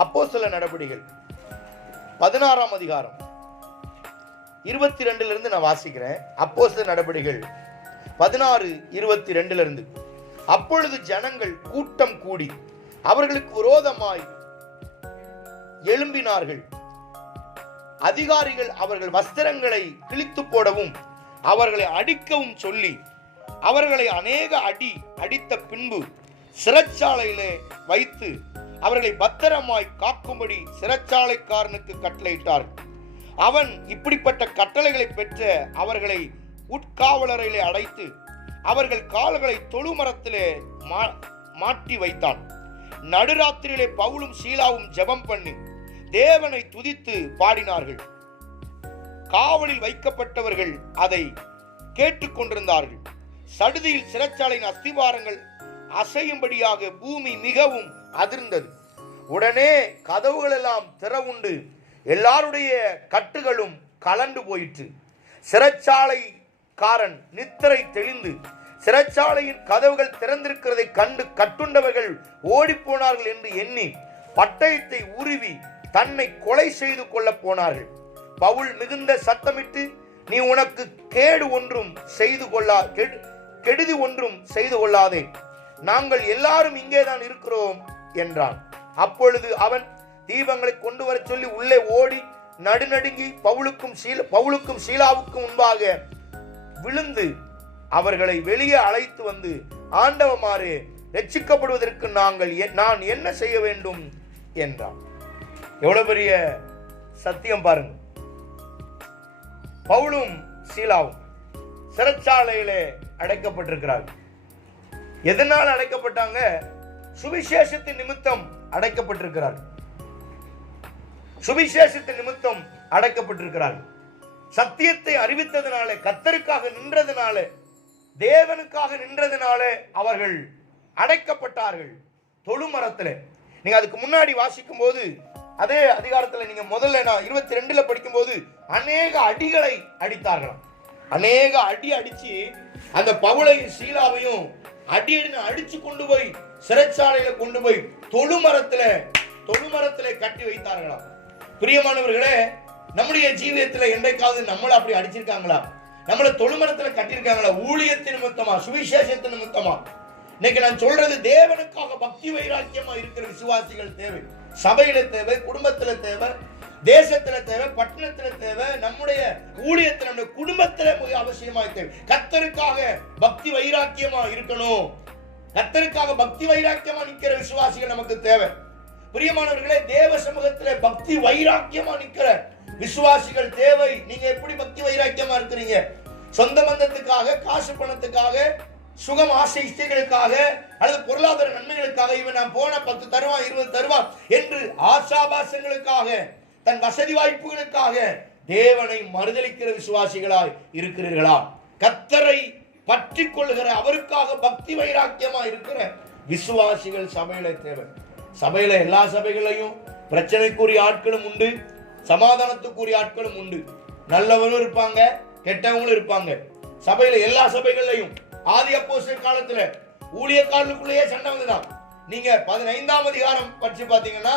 அப்போஸ்தல நடபடிகள் 16ஆம் அதிகாரம் 22 நான் வாசிக்கிறேன். அப்போஸ்தல நடபடிகள் 16:22. அப்பொழுது ஜனங்கள் கூட்டம் கூடி அவர்களுக்கு விரோதமாய் எழும்பினார்கள். அதிகாரிகள் அவர்கள் வஸ்திரங்களை கிழித்து போடவும் அவர்களை அடிக்கவும் சொல்லி அவர்களை அநேக அடி அடித்த பின்பு சிறைச்சாலையிலே வைத்து அவர்களை பத்திரமாய் காக்கும்படி சிறைச்சாலைக்காரனுக்கு கட்டளையிட்டார்கள். அவன் இப்படிப்பட்ட கட்டளைகளை பெற்ற அவர்களை உட்காவலரையிலே அடைத்து அவர்கள் கால்களை தொழுமரத்திலே மாட்டி வைத்தான். நடுராத்திரியிலே பவுலும் சீலாவும் ஜெபம் பண்ணி தேவனை துதித்து பாடினார்கள். காவலில் வைக்கப்பட்டவர்கள் அதை கேட்டுக்கொண்டிருந்தார்கள். சடுதியில் சிறைச்சாலையின் அஸ்திவாரங்கள் அசையும்படியாக பூமி மிகவும் அதிர்ந்தது. உடனே கதவுகள் எல்லாம் திறவுண்டு எல்லாருடைய கட்டுகளும் கலண்டு போயிற்று. சிறைச்சாலைக்காரன் நித்திரை தெளிந்து சிறைச்சாலையின் கதவுகள் திறந்திருக்கிறதை கண்டு கட்டுண்டவர்கள் ஓடிப்போனார்கள் என்று எண்ணி பட்டயத்தை உருவி தன்னை கொலை செய்து கொள்ள போனார்கள். பவுல் மிகுந்த சத்தமிட்டு, நீ உனக்கு கெடுதி ஒன்றும் செய்து கொள்ளாதே, நாங்கள் எல்லாரும் இங்கேதான் இருக்கிறோம் என்றான். அப்பொழுது அவன் தீபங்களை கொண்டு வர சொல்லி உள்ளே ஓடி நடுநடுங்கி பவுலுக்கும் சீலாவுக்கும் முன்பாக விழுந்து அவர்களை வெளியே அழைத்து வந்து, ஆண்டவமாரே, ரட்சிக்கப்படுவதற்கு நான் என்ன செய்ய வேண்டும் என்றான். எவ்வளவு பெரிய சத்தியம் பாருங்க. பவுலும் சீலாவும் சிறைச்சாலையிலே அடைக்கப்பட்டிருக்கிறார்கள். எதனால் அடைக்கப்பட்டாங்க? சுவிசேஷத்தின் நிமித்தம் அடைக்கப்பட்டிருக்கிறார்கள். சுவிசேஷத்தின் நிமித்தம் அடைக்கப்பட்டிருக்கிறார்கள். சத்தியத்தை அறிவித்ததினாலே, கர்த்தருக்காக நின்றதினாலே, தேவனுக்காக நின்றதினாலே அவர்கள் அடைக்கப்பட்டார்கள். தொழுமரத்தில் நீங்க அதுக்கு முன்னாடி வாசிக்கும் போது, அதே அதிகாரத்தில் நீங்க முதல்ல நான் 22 படிக்கும் போது அநேக அடிகளை அடித்தார்களாம். அநேக அடி அடிச்சு அந்த பவுலையும் சீலாவையும் அடிச்சு கொண்டு போய் சிறைச்சாலையில கொண்டு போய் தொழுமரத்திலே கட்டி வைத்தார்களாம். பிரியமானவர்களே, நம்முடைய ஜீவியத்தில் என்றைக்காவது நம்மளை அப்படி அடிச்சிருக்காங்களா? நம்மளை தொழுமரத்துல கட்டியிருக்காங்களா? ஊழியத்தின் நிமித்தமா, சுவிசேஷத்தின் நிமித்தமா? இன்னைக்கு நான் சொல்றது, தேவனுக்காக பக்தி வைராக்கியமா இருக்கிற விசுவாசிகள் தேவை. சபையில தேவை, குடும்பத்துல தேவை, தேசத்துல தேவை, பட்டணத்துல தேவை, நம்முடைய ஊழியத்துல, நம்முடைய குடும்பத்துல மிக அவசியமாய் தேவை. கர்த்தருக்காக பக்தி வைராக்கியமா இருக்கணும். கர்த்தருக்காக பக்தி வைராக்கியமா நிக்கிற விசுவாசிகள் நமக்கு தேவை. பிரியமானவர்களே, தேவ சமூகத்துல பக்தி வைராக்கியமா நிக்கிற விசுவாசிகள் தேவை. நீங்க எப்படி பக்தி வைராக்கியமா இருக்கிறீங்க? சொந்த பந்தத்துக்காக, காசு பணத்துக்காக, சுகம் ஆசை இஷ்டைகளுக்காக அல்லது பொருளாதார நன்மைகளுக்காக, இவன் நான் போன 10 தருவான் 20 தருவான் என்று ஆசாபாசங்களுக்காக, தன் வசதி வாய்ப்புகளுக்காக தேவனை மறுதலிக்கிற விசுவாசிகளாய் இருக்கிறீர்களா? கர்த்தரை பற்றி கொள்கிற, அவருக்காக பக்தி வைராக்கியமா இருக்கிற விசுவாசிகள் சபையில தேவை. சபையில எல்லா சபைகளையும் பிரச்சனைக்குரிய ஆட்களும் உண்டு, சமாதானத்துக்குரிய ஆட்களும் உண்டு. நல்லவங்களும் இருப்பாங்க, கெட்டவங்களும் இருப்பாங்க. சபையில எல்லா சபைகளையும் ஆதி அப்போஸ்தலர் காலத்துல ஊழியக்காரர்களுக்குள்ளேயே சண்டை வந்துதான். நீங்க 15ஆம் அதிகாரம் படிச்சு பாத்தீங்கன்னா,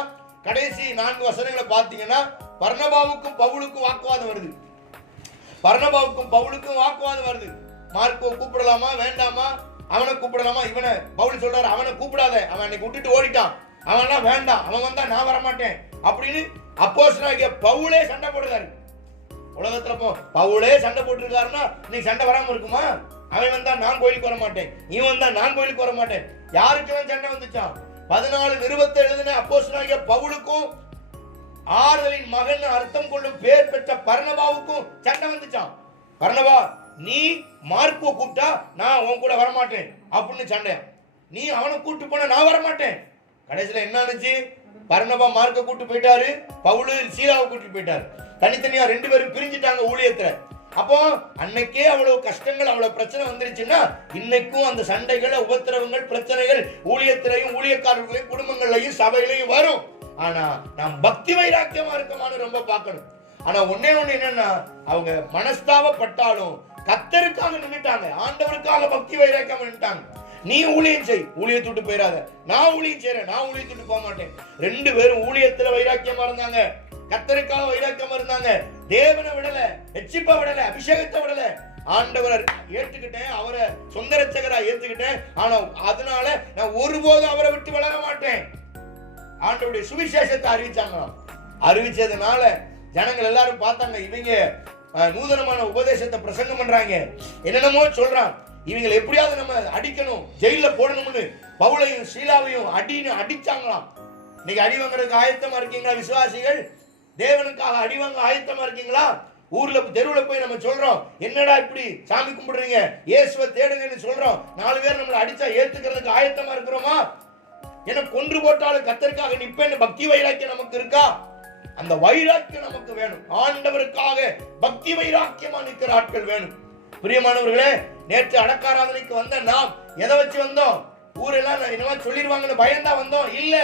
கடைசி 4 வசனங்களை பார்த்தீங்கன்னா, பர்னபாவுக்கும் பவுலுக்கும் வாக்குவாதம் வருது. மார்க்கோ கூப்பிடலாமா வேண்டாமா, அவனை கூப்பிடலாமா, இவனை பவுல் சொல்றாரு அவனை கூப்பிடாத, அவன் அன்னைக்கு விட்டுட்டு ஓடிட்டான், அவனா வேண்டாம், அவன் வந்தா நான் வரமாட்டேன் அப்படின்னு அப்போஸ்தலனாகிய பவுலே சண்டை போடுறாரு. உலகத்துல பவுலே சண்டை போட்டுருக்காருன்னா நீ சண்டை வராம இருக்குமா? அவன் வந்தா நான் கோயிலுக்கு வர மாட்டேன், இவன் வந்தா நான் கோயிலுக்கு வர மாட்டேன். யாருக்கு சண்டை வந்துச்சான்? 14 நிருபத்தை எழுதின அப்போஸ்தலனாகிய பவுலுக்கும் ஆறுதலின் மகன் அர்த்தம் கொள்ளும் பேர் பெற்ற பர்னபாவுக்கும் சண்டை வந்துச்சான். பர்னபா, நீ மார்க்கோ கூப்பிட்டா நான் உன் கூட வரமாட்டேன் அப்படின்னு சண்டை. நீ அவனை கூப்பிட்டு போன நான் வரமாட்டேன். கடைசியில என்ன ஆச்சு? பர்னபா மார்க்க கூட்டு போயிட்டாரு, பவுலு சீலாவை கூட்டிட்டு போயிட்டாரு. தனித்தனியா 2 பேரும் பிரிஞ்சுட்டாங்க ஊழியத்துல. அப்போ அன்னைக்கே அவ்வளவு கஷ்டங்கள், அவ்வளவு பிரச்சனை வந்துருச்சுன்னா, இன்னைக்கும் அந்த சண்டைகள், உபத்திரவங்கள், பிரச்சனைகள் ஊழியத்திலையும், ஊழியக்காரர்களையும், குடும்பங்களையும், சபையிலையும் வரும். ஆனா நாம் பக்தி வைராக்கியமா இருக்கமான்னு ரொம்ப பார்க்கணும். ஆனா ஒன்னே ஒண்ணு என்னன்னா, அவங்க மனஸ்தாபப்பட்டாலும் கர்த்தருக்காக நின்னுட்டாங்க, ஆண்டவருக்காக பக்தி வைராக்கியம் நின்னுட்டாங்க. நீ ஊழியம் செய், ஊழியத்தை விட்டு போயிடாத. நான் ஊழியம் செய்யறேன், நான் ஊழியத்தை விட்டு போக மாட்டேன். 2 பேரும் ஊழியத்துல வைராக்கியமா இருந்தாங்க, கர்த்தருக்காக வைராக்கியமா இருந்தாங்க. தேவனை விடல, எச்சிப்பா விடல, அபிஷேகத்தை விடல. ஆண்டவரை ஏற்றுக்கிட்டேன், அவரை சொந்த ரட்சகரா ஏத்துக்கிட்டேன். ஆனா அதனால நான் ஒருபோதும் அவரை விட்டு விலக மாட்டேன். ஆண்டவருடைய சுவிசேஷத்தை அறிவிச்சாங்களாம். அறிவிச்சதுனால ஜனங்கள் எல்லாரும் பார்த்தாங்க, இவங்க நூதனமான உபதேசத்தை பிரசங்கம் பண்றாங்க, என்னென்னமோ சொல்றான், இவங்களை எப்படியாவது நம்ம அடிக்கணும், ஜெயில போடணும்னு பவுலையும் சீலாவையும் அடிச்சாங்களாம். இன்னைக்கு அடி வாங்குறதுக்கு ஆயத்தமா இருக்கீங்களா விசுவாசிகள்? தேவனுக்காக அடி வாங்க ஆயத்தமா இருக்கீங்களா? ஊர்ல தெருவுல போய் நம்ம சொல்றோம், என்னடா இப்படி சாமி கும்பிடுறீங்க, இயேசுவை தேடுங்கன்னு சொல்றோம். 4 பேர் நம்மளை அடிச்சா ஏத்துக்கிறதுக்கு ஆயத்தமா இருக்கிறோமா? ஏன்னா கொன்று போட்டாலும் கர்த்தருக்காக நிப்பேன்னு பக்தி வைராக்கியம் நமக்கு இருக்கா? அந்த வைராக்கியம் நமக்கு வேணும். ஆண்டவருக்காக பக்தி வைராக்கியமா நிற்கிற ஆட்கள் வேணும். பிரியமானவர்களே, நேற்று அடக்காராதனைக்கு வந்த நாம் எதை வச்சு வந்தோம்? ஊரெல்லாம் என்னவா சொல்லிடுவாங்கன்னு பயந்தா வந்தோம்? இல்ல,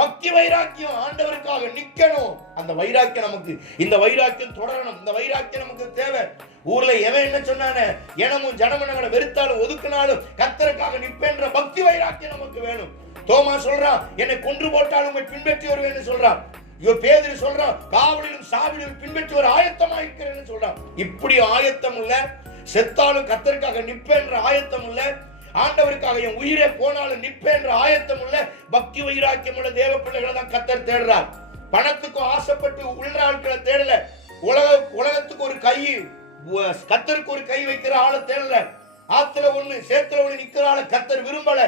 பக்தி வைராக்கியம், ஆண்டவருக்காக நிக்கணும். அந்த வைராக்கியம் நமக்கு, இந்த வைராக்கியம் தொடரணும். இந்த வைராக்கியம் நமக்கு தேவை. ஊர்ல எவன் என்ன சொன்னானே, எனமும் ஜனமும் நம்மளை வெறுத்தாலும் ஒதுக்கினாலும் கர்த்தருக்காக நிப்பேன்ற பக்தி வைராக்கியம் நமக்கு வேணும். தோமா சொல்றான், என்னை கொன்று போட்டாலும் உங்களை பின்பற்றி வருவேன்னு சொல்றான். பேதுரு சொல்றான், காவலிலும் சாவிலும் பின்பற்றி ஒரு ஆயத்தமா இருக்கிறேன்னு சொல்றான். இப்படி ஆயத்தம் இல்ல, செத்தாலும் கர்த்தருக்காக நிப்பேன்ற ஆயத்தம் இல்ல, ஆண்டவருக்காக என் உயிரே போனாலும் நிப்பேன்ற ஆயத்தம் இல்ல, பக்தி வைராக்கியம் உள்ள தேவ பிள்ளைகளை தான் கர்த்தர் தேடுறார். பணத்துக்கும் ஆசைப்பட்டு உள்ள ஆட்களை தேடல. உலகத்துக்கு ஒரு கை, கர்த்தருக்கு ஒரு கை வைக்கிற ஆளை தேடல. ஆத்துல ஒண்ணு சேத்துல ஒண்ணு நிக்கிற ஆளை கர்த்தர் விரும்பல.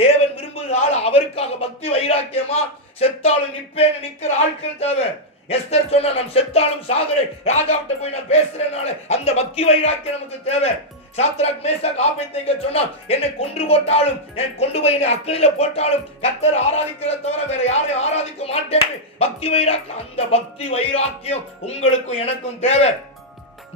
தேவன் விரும்புகிற ஆள் அவருக்காக பக்தி வைராக்கியமா செத்தாலும் நிப்பேன்னு நிக்கிற ஆட்கள் தேவை. எஸ்தர் சொன்னா, நான் செத்தாலும் சாகுறேன், ராஜாவிட்ட போய் நான் பேசுறேனால அந்த பக்தி வைராக்கியம் நமக்கு தேவை. சாத்ராக் மேஷாக் ஆபேத்நேகோ சொன்னா, என்னை கொன்று போட்டாலும், என் கொண்டு போய் என்னை அக்கினியில போட்டாலும் கர்த்தர் ஆராதிக்கிறத தவிர வேற யாரையும் ஆராதிக்க மாட்டேன்னு பக்தி வைராக்கியம். அந்த பக்தி வைராக்கியம் உங்களுக்கும் எனக்கும் தேவை.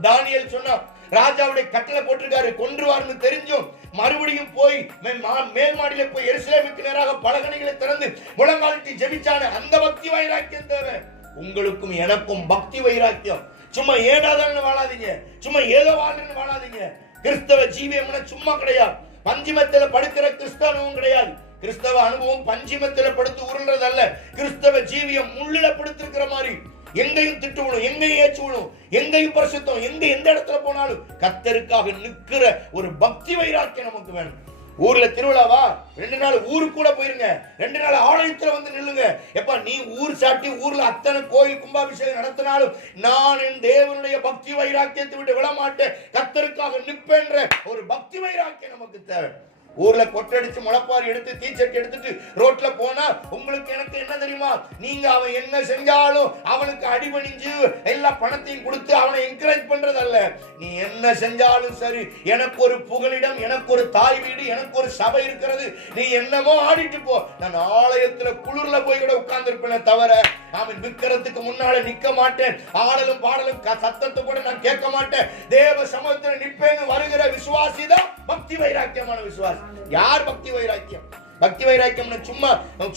தானியேல் சொன்னா, ராஜாவுடைய கட்டளை போட்டிருக்காரு, கொன்றுவார்னு தெரிஞ்சும் மறுபடியும் போய் மேல் மாடியில போய் எருசலேமுக்கு நேராக பலகணிகளை திறந்து முழங்காலிட்டு ஜெபிச்சான அந்த பக்தி வைராக்கியம் தேவை. உங்களுக்கும் எனக்கும் பக்தி வைராக்கியம். சும்மா ஏடாதான்னு வாழாதீங்க, சும்மா ஏதோ வாழ்றன்னு வாழாதீங்க. கிறிஸ்தவ ஜீவியம்னா சும்மா கிடையாது. பஞ்சிமத்தில படுக்கிற கிறிஸ்தவனும் கிடையாது. கிறிஸ்தவ அனுபவம் பஞ்சிமத்தில படுத்து உருள்றதல்ல. கிறிஸ்தவ ஜீவியம் முள்ளில படுத்திருக்கிற மாதிரி எங்கேயும் திட்டு விடும், எங்கேயும் ஏச்சு விடும், எங்கேயும் பரிசுத்தம், எந்த இடத்துல போனாலும் கர்த்தருக்காக நிற்கிற ஒரு பக்தி வைராக்கியம் நமக்கு வேணும். ஊர்ல திருவிழாவா, 2 நாள் ஊருக்கு கூட போயிருங்க, 2 நாள் ஆலயத்துல வந்து நில்லுங்க. எப்ப நீ ஊர் சாட்டி ஊர்ல அத்தனை கோயில் கும்பாபிஷேகம் நடத்தினாலும் நான் என் தேவனுடைய பக்தி வைராக்கியத்தை விட்டு விடமாட்டேன், கர்த்தருக்காக நிற்பேன்ற ஒரு பக்தி வைராக்கியம் நமக்கு தேவை. ஊர்ல கொட்டடிச்சு முளைப்பாரி எடுத்து தீச்சட்டி எடுத்துட்டு ரோட்ல போனா உங்களுக்கு எனக்கு என்ன தெரியுமா? நீங்க அவன் என்ன செஞ்சாலும் அவனுக்கு அடிபணிஞ்சு எல்லா பணத்தையும் கொடுத்து அவனை என்கரேஜ் பண்றது அல்ல. நீ என்ன செஞ்சாலும் சரி, எனக்கு ஒரு புகலிடம், எனக்கு ஒரு தாய் வீடு, எனக்கு ஒரு சபை இருக்கிறது, நீ என்னமோ ஆடிட்டு போ, நான் ஆலயத்துல குளிர்ல போய் கூட உட்கார்ந்து இருப்பேனே தவிர அவன் விக்கிரத்துக்கு முன்னால நிக்க மாட்டேன். ஆடலும் பாடலும் சத்தத்தை கூட நான் கேட்க மாட்டேன். தேவ சமூகத்தில் நிற்பேன்னு வருகிற விசுவாசி தான் பக்தி வைராக்கியமான விசுவாசி. யார் பக்தி வைராக்கியம்? பக்தி வைராக்கியம்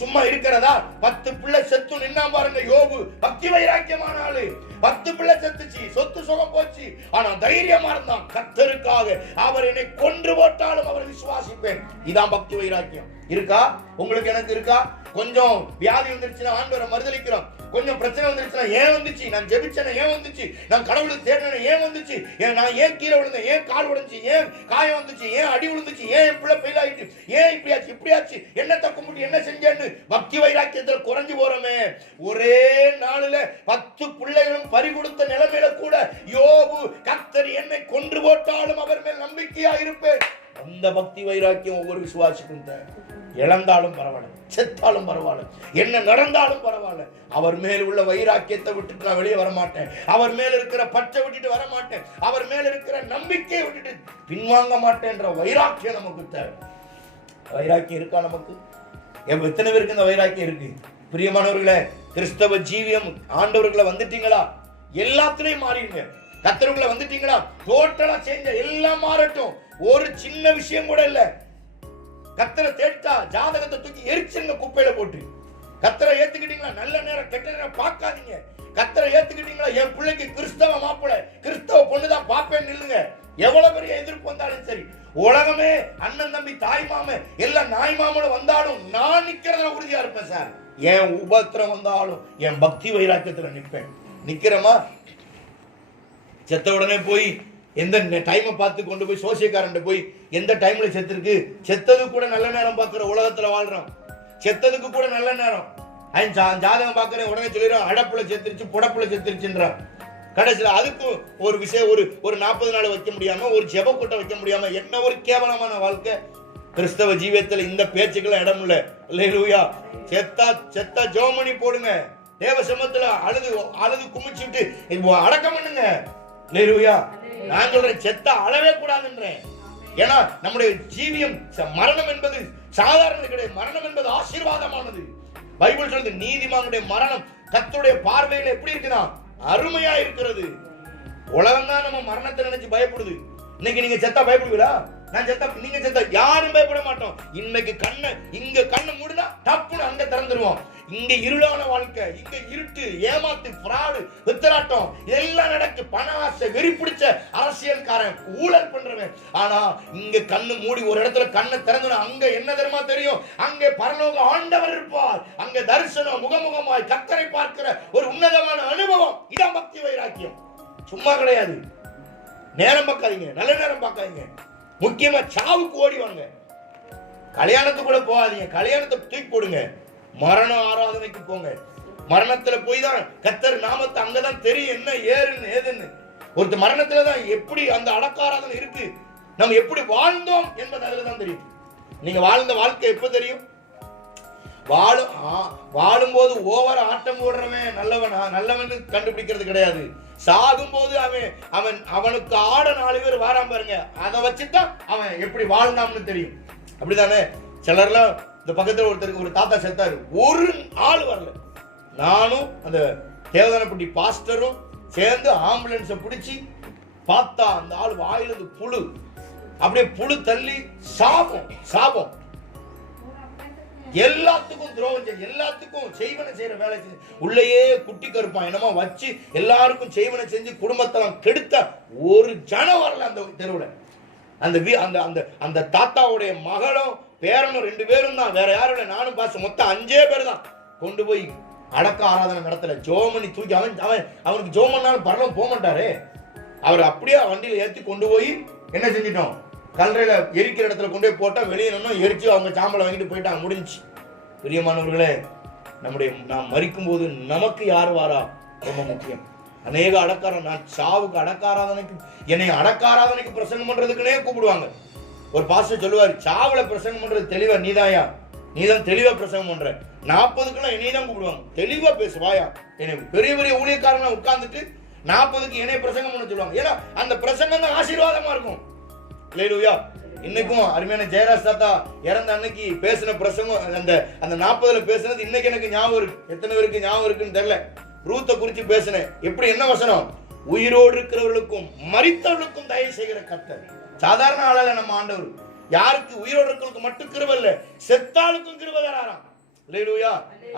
சும்மா இருக்கிறதா? 10 பிள்ளை செத்து நின்னா பாருங்க யோபு. பக்தி வைராக்கியமான ஆளு. 10 பிள்ளை செத்துச்சு, சொத்து சுகம் போச்சு, ஆனா தைரியமா இருந்தான். கர்த்தருக்காக அவர் என்னை கொன்று போட்டாலும் அவர் விசுவாசிப்பேன். இதான் பக்தி வைராக்கியம். இருக்கா உங்களுக்கு எனக்கு இருக்கா? கொஞ்சம் வியாதி வந்துருச்சுன்னா ஆண்டவரை மறுதலிக்கிறோம். கொஞ்சம் பிரச்சனை வந்துருச்சுன்னா ஏன் வந்துச்சு, நான் ஜெபிச்சேன் ஏன் வந்துச்சு, நான் கடவுளுக்கு தேடினேன் ஏன் வந்துச்சு, நான் ஏன் கீழே விழுந்தேன், ஏன் கால் உடைஞ்சு, ஏன் காயம் வந்துச்சு, ஏன் அடி விழுந்துச்சு, ஏன் என் பிள்ளை ஃபெயில் ஆயிட்டு, ஏன் இப்படியாச்சு என்ன தக்க முடியும், என்ன செஞ்சேன்னு பக்தி வைராக்கியத்தில் குறைஞ்சு போறோமே. ஒரே நாளில 10 பிள்ளைகளும் பறி கொடுத்த நிலைமையில கூட யோபு, கர்த்தர் என்னை கொன்று போட்டாலும் அவர் மேல் நம்பிக்கையா இருப்பேன். அந்த பக்தி வைராக்கியம் ஒவ்வொரு விசுவாசிக்கும் தேவை. இழந்தாலும் பரவாயில்ல, செத்தாலும் பரவாயில்ல, என்ன நடந்தாலும் பரவாயில்ல, அவர் மேல் உள்ள வைராக்கியத்தை விட்டுட்டு நான் வெளியே வரமாட்டேன். அவர் மேல இருக்கிற பற்றை விட்டுட்டு வரமாட்டேன். அவர் மேல இருக்கிற நம்பிக்கையை விட்டுட்டு பின்வாங்க மாட்டேன்ற வைராக்கியம் நமக்கு தேவை. வைராக்கியம் இருக்கா நமக்கு? எத்தனை பேருக்கு இந்த வைராக்கியம் இருக்கு? பிரியமானவர்களே, கிறிஸ்தவ ஜீவியம் ஆண்டவர்களை வந்துட்டீங்களா? எல்லாத்திலையும் மாறிடுங்க. கர்த்தருக்குள்ள வந்துட்டீங்களா? டோட்டலா சேஞ்ச், எல்லாம் மாறட்டும். ஒரு சின்ன விஷயம் கூட இல்ல. கர்த்தரை தேடிட்டா ஜாதகத்தை தூக்கி எரிச்சுங்க குப்பையில போட்டு. கர்த்தரை ஏத்துக்கிட்டீங்களா? நல்ல நேரம் கெட்ட நேரம் பார்க்காதீங்க. கர்த்தரை ஏத்துக்கிட்டீங்களா? என் பிள்ளைக்கு கிறிஸ்தவ மாப்பிள்ளை, கிறிஸ்தவ பொண்ணுதான் பாப்பேன்னு நில்லுங்க. எவ்வளவு பெரிய எதிர்ப்பு வந்தாலும் சரி, உலகமே அண்ணன் தம்பி தாய் மாம எல்லாம் நாய் மாமனும் வந்தாலும் நான் நிக்கிறதுல உறுதியா இருப்பேன் சார். என் உபத்திரம் வந்தாலும் என் பக்தி வைராக்கியத்துல நிற்பேன். நிக்கிறமா? செத்த உடனே போய் எந்த டைமை பார்த்து கொண்டு போய் சோசியக்காரன் போய் எந்த டைம்ல செத்துருக்கு, செத்தது கூட நல்ல நேரம் பார்க்கிற உலகத்துல வாழ்றோம். செத்ததுக்கு கூட நல்ல நேரம். ஜாதகம் பார்க்கறேன் உடனே சொல்லிடுறோம் அடப்புல செத்துருச்சு புடப்புல செத்துருச்சுன்றான். கடைசியில் அதுக்கும் ஒரு விஷயம் ஒரு 40 நாள் வைக்க முடியாம, ஒரு ஜெப கூட்டம் வைக்க முடியாம, என்ன ஒரு கேவலமான வாழ்க்கை. கிறிஸ்தவ ஜீவியத்தில் இந்த பேச்சுக்கெல்லாம் இடம் இல்ல. அல்லேலூயா. செத்தா ஜோமணி போடுங்க, தேவ சமத்துல அழுது குமிச்சுட்டு அடக்கம் பண்ணுங்க. அல்லேலூயா. நான் சொல்றேன் செத்த அழவே கூடாதுன்றேன். ஏன்னா நம்முடைய ஜீவியம், மரணம் என்பது சாதாரண கிடையாது. மரணம் என்பது ஆசீர்வாதமானது. பைபிள் சொல்லுது நீதிமானுடைய மரணம் கர்த்தருடைய பார்வையில் எப்படி இருக்குன்னா அருமையா இருக்கிறது. உலகம் தான் நம்ம மரணத்தை நினைச்சு பயப்படுது. இன்னைக்கு நீங்க செத்தா பயப்படுவீங்களா? நான் செத்தா நீங்க செத்தா யாரும் பயப்பட மாட்டோம். இன்னைக்கு கண்ணை மூடுனா டப்புன்னு அங்க திறந்துருவோம். இங்க இருளான வாழ்க்கை, இங்க இருட்டு, ஏமாத்து, ஃப்ராடு, வித்தராட்டம் இதெல்லாம் நடக்கு. பண ஆசை, வெறி பிடிச்ச அரசியல்காரன், ஊழல் பண்றவன். ஆனா இங்க கண்ணு மூடி ஒரு இடத்துல கண்ணை திறந்து அங்க என்ன தெரியுமா தெரியும்? அங்கே பரலோக ஆண்டவர் இருப்பார். அங்க தரிசனம், முகமுகமாய் கர்த்தரை பார்க்கிற ஒரு உன்னதமான அனுபவம். இதான் பக்தி வைராக்கியம். சும்மா கிடையாது. நேரம் பார்க்காதீங்க, நல்ல நேரம் பார்க்காதீங்க. முக்கியமா சாவுக்கு ஓடிவாங்க. கல்யாணத்துக்கு கூட போகாதீங்க. கல்யாணத்தை தூக்கி போடுங்க. மரண ஆராதனைக்கு போங்க. மரணத்துல போய் தான் கர்த்தர் நாமத்தை அங்கதான் தெரியும் என்ன ஏதுன்னு. ஒரு மரணத்துல தான் எப்படி அந்த அடக்க ஆராதனை இருக்கு, நம்ம எப்படி வாழ்ந்தோம் என்பது அதுலதான் தெரியும். நீங்க வாழ்ந்த வாழ்க்கை எப்ப தெரியும்? வாழும்போது ஓவர் ஆட்டம் போடுறவன் நல்லவன் கண்டுபிடிக்கிறது கிடையாது. சாகும் போது அவனுக்கு ஆட 4 பேர் வாராம பாருங்க, அதை வச்சுதான் அவன் எப்படி வாழ்ந்தான்னு தெரியும். அப்படிதானே? சிலர்லாம் இந்த பக்கத்துல ஒருத்தருக்கு ஒரு தாத்தா செத்தாரு, ஒரு ஆள் வரல. நானும் அந்த தேவதானப்பட்டி பாஸ்டரும் சேர்ந்து ஆம்புலன்ஸை பிடிச்சி பார்த்தா அந்த ஆள் வாயிலிருந்து புழு, அப்படியே புழு தள்ளி சாபம். எல்லாத்துக்கும் துரோகம் செஞ்சு, எல்லாத்துக்கும் செய்வனை செய்யற வேலை செஞ்சு, உள்ளேயே குட்டி கருப்பான் என்னமா வச்சு எல்லாருக்கும் செய்வனை செஞ்சு குடும்பத்தெல்லாம் கெடுத்த ஒரு ஜனம் வரல அந்த தெருவுல. அந்த தாத்தாவுடைய மகளும் பேரனும் 2 பேரும் தான், வேற யாரும் இல்லை. நானும் பாச மொத்தம் 5 பேர் தான் கொண்டு போய் அடக்க ஆராதனை நடத்தல. ஜோமணி தூக்கி அவனுக்கு ஜோமன்னாலும் பரலம் போக மாட்டாரு. அவர் அப்படியே வண்டியில ஏற்றி கொண்டு போய் என்ன செஞ்சிட்டோம், கல்லறையில எரிக்கிற இடத்துல கொண்டு போய் போட்டா வெளியே நின்று எரிச்சு அவங்க சாம்பலை வாங்கிட்டு போயிட்டாங்க, முடிஞ்சு. பிரியமானவர்களே, நாம் மரிக்கும் போது நமக்கு யார் வாரா ரொம்ப முக்கியம். அநேக அடக்காரம், நான் சாவுக்கு அடக்காராதனைக்கு, என்னை அடக்காராதனைக்கு பிரசங்கம் பண்றதுக்குன்னே கூப்பிடுவாங்க. ஒரு பாஸ்டர் சொல்லுவாரு, சாவுல பிரசங்கம் பண்றது தெளிவா நீதாயா, நீதான் தெளிவா பிரசங்கம் பண்ற. 40க்குலாம் என்னைதான் கூப்பிடுவாங்க, தெளிவா பேசுவாயா. எனக்கு பெரிய பெரிய ஊழியக்காரங்க உட்கார்ந்துட்டு 40க்கு என்னைய பிரசங்கம் பண்ண சொல்லுவாங்க. ஏன்னா அந்த பிரசங்கம் தான் ஆசீர்வாதமா இருக்கும். அல்லேலூயா. இன்னைக்கும் அருமையான ஜெயராஜ் தாத்தா இறந்த அன்னைக்கு பேசின பிரசங்கம், அந்த 40ல பேசினது இன்னைக்கு எனக்கு ஞாபகம் இருக்கு. எத்தனை பேருக்கு ஞாபகம் இருக்குன்னு தெரியல. ரூத்தை குறித்து பேசினேன். எப்படி, என்ன வசனம்? உயிரோடு இருக்கிறவர்களுக்கும் மரித்தவர்களுக்கும் தயவு செய்கிற கர்த்தர். சாதாரண ஆளல நம்ம ஆண்டவர். யாருக்கு? உயிரோடு இருக்கிறவங்களுக்கு மட்டும் கிருபை இல்ல, செத்தாளுக்கும் கிருபை தராராம். அல்லேலூயா,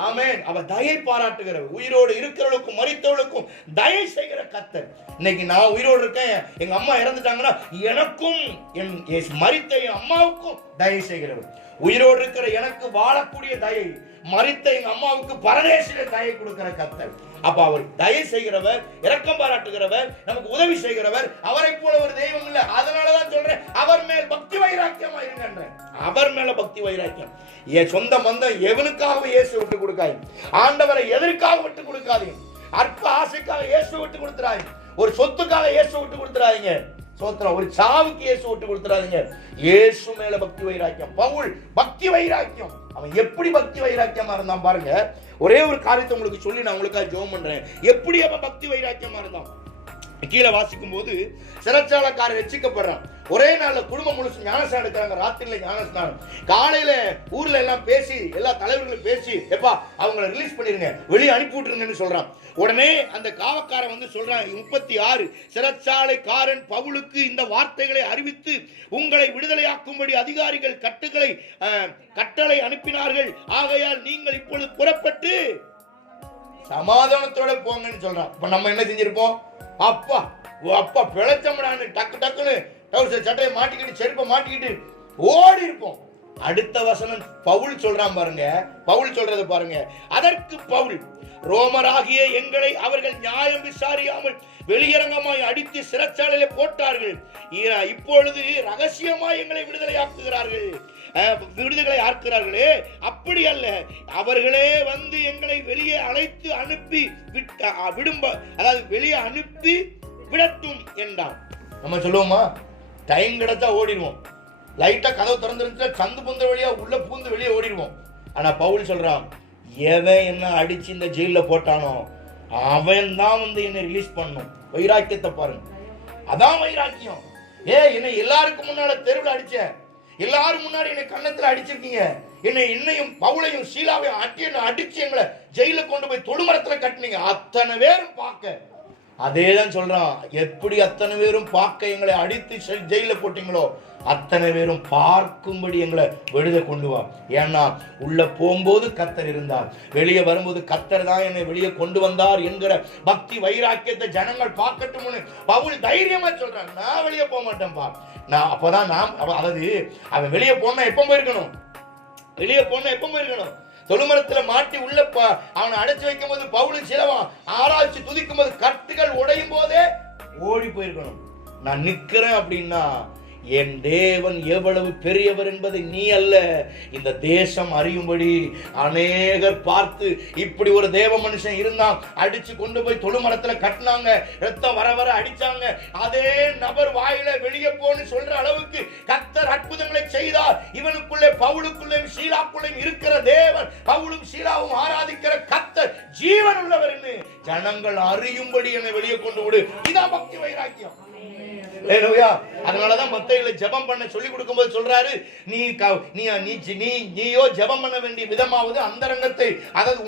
ஆமென். அவர் தயை பாராட்டுகிறவர், உயிரோடு இருக்கிறவர்களுக்கும் மரித்தவர்களுக்கும் தயை செய்கிற கர்த்தர். இன்னைக்கு நான் உயிரோடு இருக்கேன், எங்க அம்மா இறந்துட்டாங்கன்னா எனக்கும் என் மரித்த என் அம்மாவுக்கும் தயை செய்கிறவர். உயிரோடு இருக்கிற எனக்கு வாழக்கூடிய தயை, மரித்த எங்க அம்மாவுக்கு பரதேசில தயை கொடுக்கிற கர்த்தர். அப்ப அவர் தயை செய்கிறவர், இரக்கம் பாராட்டுகிறவர், நமக்கு உதவி செய்கிறவர். அவரை போல ஒரு தெய்வம் இல்ல. அதனாலதான் சொல்றேன், அவர் மேல் பக்தி வைராக்கியமா இருங்க. அவர் மேல பக்தி வைராக்கியம். என் சொந்த மந்தம் எவனுக்காக இயேசு விட்டு கொடுக்காதீங்க. ஆண்டவரை எதற்காக விட்டு கொடுக்காதீங்க. அற்ப ஆசைக்காக இயேசு விட்டு கொடுத்துறாங்க. ஒரு சொத்துக்காக இயேசு விட்டு கொடுத்துறாங்க. சோத்திரம். ஒரு சாவுக்கு இயேசு விட்டு கொடுத்துறாதீங்க. இயேசு மேல பக்தி வைராக்கியம். பவுல் பக்தி வைராக்கியம். அவன் எப்படி பக்தி வைராக்கியமா இருந்தான் பாருங்க. ஒரே ஒரு காரியத்தை உங்களுக்கு சொல்லி நான் உங்களுக்காக ஜெபம் பண்றேன். எப்படி அவன் பக்தி வைராக்கியமா இருந்தான்? கீழே வாசிக்கும் போது சிறைச்சாலைக்காரர் ரட்சிக்கப்படுறான். ஒரே நாள்ல குடும்பம் முழுசு ஞானஸ்நானம் எடுக்கிறாங்க. ராத்திரில ஞானஸ்நானம், காலையில ஊர்ல எல்லாம் பேசி, எல்லா தலைவர்களும் பேசி, எப்பா அவங்களை ரிலீஸ் பண்ணிருங்க, வெளியே அனுப்பி விட்டுருங்கன்னு சொல்றான். உடனே அந்த காவக்காரன் வந்து சொல்றான், 36, சிறைச்சாலைக்காரன் பவுலுக்கு இந்த வார்த்தைகளை அறிவித்து உங்களை விடுதலையாக்கும்படி அதிகாரிகள் கட்டளை அனுப்பினார்கள். ஆகையால் நீங்கள் இப்பொழுது புறப்பட்டு சமாதானத்தோட போங்கன்னு சொல்றான். இப்ப நம்ம என்ன செஞ்சிருப்போம்? அப்பா பிழைச்சோம்டான்னு டக்குன்னு சட்டையை மாட்டிக்கிட்டு செருப்பை மாட்டிக்கிட்டு ஓடி இருப்போம். அடுத்த வசனம் பவுல் சொல்றான் பாருங்க. பவுல் சொல்றது பாருங்க. அதற்கு பவுல், ரோமராகிய எங்களை அவர்கள் நியாயம் விசாரியாமல் வெளியரங்கமாய் அடித்து சிறைச்சாலையில போட்டார்கள். இப்பொழுது ரகசியமாய் எங்களை விடுதலை ஆக்குகிறார்களே, அப்படி அல்ல, அவர்களே வந்து எங்களை வெளியே அழைத்து அனுப்பி அதாவது வெளியே அனுப்பி விடட்டும் என்றான். நம்ம சொல்லுவோமா, டைம் கிடைச்சா ஓடிடுவோம், லைட்டா கதவு திறந்துருந்துச்சா சந்து பொந்த வழியா உள்ள பூந்து வெளியே ஓடிடுவோம். ஆனா பவுல் சொல்றான், எவன் என்ன அடிச்சு இந்த ஜெயில போட்டானோ அவன் தான் வந்து என்னை ரிலீஸ் பண்ணும். வைராக்கியத்தை பாருங்க, அதான் வைராக்கியம். என்னை எல்லாருக்கும் முன்னால தெருவில் அடிச்ச, எல்லாரும் முன்னாடி என்னை கன்னத்துல அடிச்சிருக்கீங்க, என்னையும் பவுலையும் சீலாவையும் அடிச்சு எங்களை ஜெயில கொண்டு போய் தொழுமரத்துல கட்டினீங்க. அத்தனை பேரும் பார்க்க, அதேதான் சொல்றான், எப்படி அத்தனை பேரும் பார்க்க எங்களை அடித்து ஜெயில போட்டீங்களோ அத்தனை பேரும் பார்க்கும்படி எங்களை வெளியே கொண்டு வா. ஏன்னா உள்ள போகும்போது கர்த்தர் இருந்தார், வெளியே வரும்போது கர்த்தர் தான் என்னை வெளியே கொண்டு வந்தார் என்கிற பக்தி வைராக்கியத்தை ஜனங்கள் பார்க்கட்டும்னு பவுல் தைரியமா சொல்றான். நான் வெளியே போக மாட்டேன்பா. நான் அப்பதான் அதாவது அவன் வெளியே போனா எப்ப போயிருக்கணும், வெளியே போனா எப்ப போயிருக்கணும், தொழுமரத்துல மாட்டி உள்ள அவனை அடைச்சு வைக்கும் போது பவுலும் சிலவன் ஆராய்ச்சி துதிக்கும் போது கட்டுகள் உடையும் போதே ஓடி போயிருக்கணும். நான் நிக்கிறேன் அப்படின்னா என் தேவன் எவ்வளவு பெரியவர் என்பதை நீ அல்ல, இந்த தேசம் அறியும்படி அநேகர் பார்த்து இப்படி ஒரு தேவ மனுஷன் இருந்தான், அடிச்சு கொண்டு போய் தொழுமரத்துல கட்டினாங்க, ரத்தம் வர வர அடிச்சாங்க, அதே நபர் வாயில வெளியே போன்னு சொல்ற அளவுக்கு கர்த்தர் அற்புதங்களை செய்தார். இவனுக்குள்ளே பவுலுக்குள்ளேயும் சீலாக்குள்ளேயும் இருக்கிற தேவன், பவுலும் சீலாவும் ஆராதிக்கிற கர்த்தர் ஜீவன் உள்ளவர் என்று ஜனங்கள் அறியும்படி என்னை வெளியே கொண்டு விடு. இதான் பக்தி வைராக்கியம். அதனாலதான் மத்தேயுல ஜெபம் பண்ண சொல்லி கொடுக்கும்போது சொல்றாரு, நீயோ ஜெபம் பண்ண வேண்டிய விதமாவது அந்தரங்கத்தை, அதாவது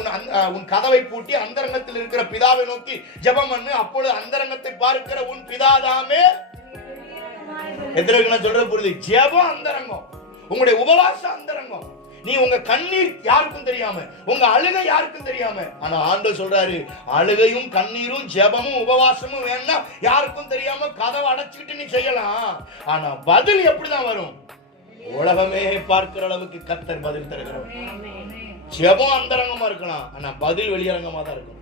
உன் கதவை பூட்டி அந்தரங்கத்தில் இருக்கிற பிதாவை நோக்கி ஜெபம் பண்ணு, அப்பொழுது அந்தரங்கத்தை பார்க்கிற உன் பிதாதாமே. எத்தனை நான் சொல்றது புரியுது? ஜெபம் அந்தரங்கம், உங்களுடைய உபவாசம் அந்தரங்கம். நீ உங்க கண்ணீர் யாருக்கும் தெரியாம, உங்க அழுகை யாருக்கும் தெரியாம, ஆனா ஆண்டவர் சொல்றாரு, அழுகையும் கண்ணீரும் ஜெபமும் உபவாசமும் வேணா யாருக்கும் தெரியாம கதவை அடைச்சுக்கிட்டு நீ செய்யலாம். ஆனா பதில் எப்படிதான் வரும்? உலகமே பார்க்கிற அளவுக்கு கர்த்தர் பதில் தருகிறார். ஜெபம் அந்தரங்கமா இருக்கலாம், ஆனா பதில் வெளியரங்கமா தான் இருக்கும்.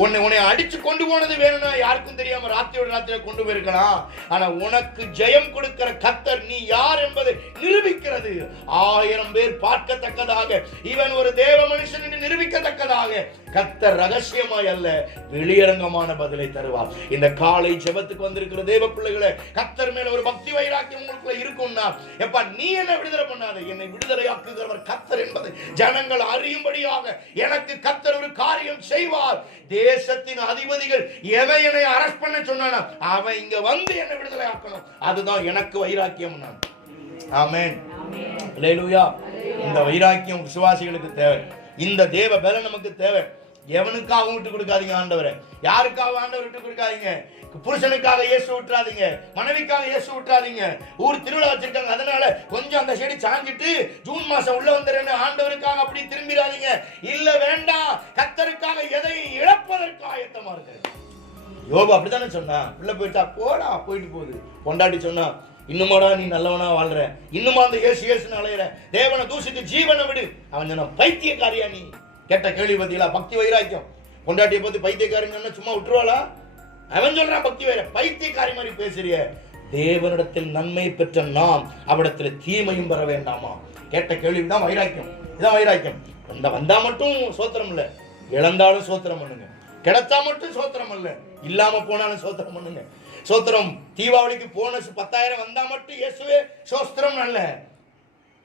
உன்னை அடிச்சு கொண்டு போனது வேணும்னா யாருக்கும் தெரியாம ராத்திரியோட ராத்திரியா கொண்டு போயிருக்கலாம். ஆனா உனக்கு ஜெயம் கொடுக்கிற கர்த்தர் நீ யார் என்பதை நிரூபிக்கிறது. 1000 பேர் பார்க்கத்தக்கதாக, இவன் ஒரு தேவ மனுஷன் என்று நிரூபிக்கத்தக்கதாக கர்த்தர் ரகசியமாய் அல்ல வெளியரங்கமான பதிலை தருவார். இந்த காலை ஜெபத்துக்கு வந்திருக்கிற தேவ பிள்ளைகளை, கர்த்தர் மேல ஒரு பக்தி வைராக்கியம் உங்களுக்குள்ள இருக்கும்னா, எப்பா நீ என்ன விடுதலை பண்ணாத, என்னை விடுதலையாக்குகிறவர் கர்த்தர் என்பதை ஜனங்கள் அறியும்படியாக எனக்கு கர்த்தர் ஒரு காரியம் செய்வார். தேசத்தின் அதிபதிகள் எவன் என்னை அரெஸ்ட் பண்ண சொன்னானா அவன் இங்க வந்து என்னை விடுதலை ஆக்கணும். அதுதான் எனக்கு வைராக்கியம். ஆமென், அல்லேலூயா. இந்த வைராக்கியம் விசுவாசிகளுக்கு தேவை, இந்த தேவ பலம் நமக்கு தேவை. எவனுக்காக விட்டு கொடுக்காதீங்க ஆண்டவரை, யாருக்காக ஆண்டவர் விட்டு கொடுக்காதீங்க. புருஷனுக்காக இயேசு விட்டுறாதீங்க, மனைவிக்காக இயேசு விட்டுறாதீங்க. ஊர் திருவிழா வச்சிருக்காங்க, அதனால கொஞ்சம் அந்த சைடு சாஞ்சிட்டு ஜூன் மாசம் உள்ள வந்துடுறேன்னு ஆண்டவருக்காக அப்படி திரும்பிடாதீங்க. இல்ல வேண்டாம், கர்த்தருக்காக எதை இழப்பதற்கு ஆயத்தமா இருக்கு. யோபு அப்படித்தானே சொன்னா, உள்ள போயிட்டா போடா, போயிட்டு போகுது. பொண்டாட்டி சொன்னா, இன்னுமாடா நீ நல்லவனா வாழ்ற, இன்னுமா அந்த இயேசு இயேசுன்னு அலையிற, தேவனை தூசித்து ஜீவனை விடு. அவன் சொன்ன, பைத்தியக்காரியா நீ? கேட்ட கேள்வி பத்தியா? பக்தி வைராக்கியம். பொண்டாட்டியை பத்தி பைத்தியக்காரங்க சும்மா விட்டுருவாளா? அவன் சொல்றான் பக்தி வைர, பைத்தியக்காரி மாதிரி பேசுறிய. தேவனிடத்தில் நன்மை பெற்ற நாம் அவரிடத்தில் தீமையும் பெற வேண்டாமா? கேட்ட கேள்விதான் வைராக்கியம். இதான் வைராக்கியம். வந்தா மட்டும் சோத்திரம் இல்ல, இழந்தாலும் சோத்திரம் பண்ணுங்க. கிடைச்சா மட்டும் சோத்திரம் அல்ல, இல்லாம போனாலும் சோத்திரம் பண்ணுங்க. சோத்திரம் தீபாவளிக்கு போனஸ் 10,000 வந்தா மட்டும் இயேசுவே சோஸ்திரம் அல்ல,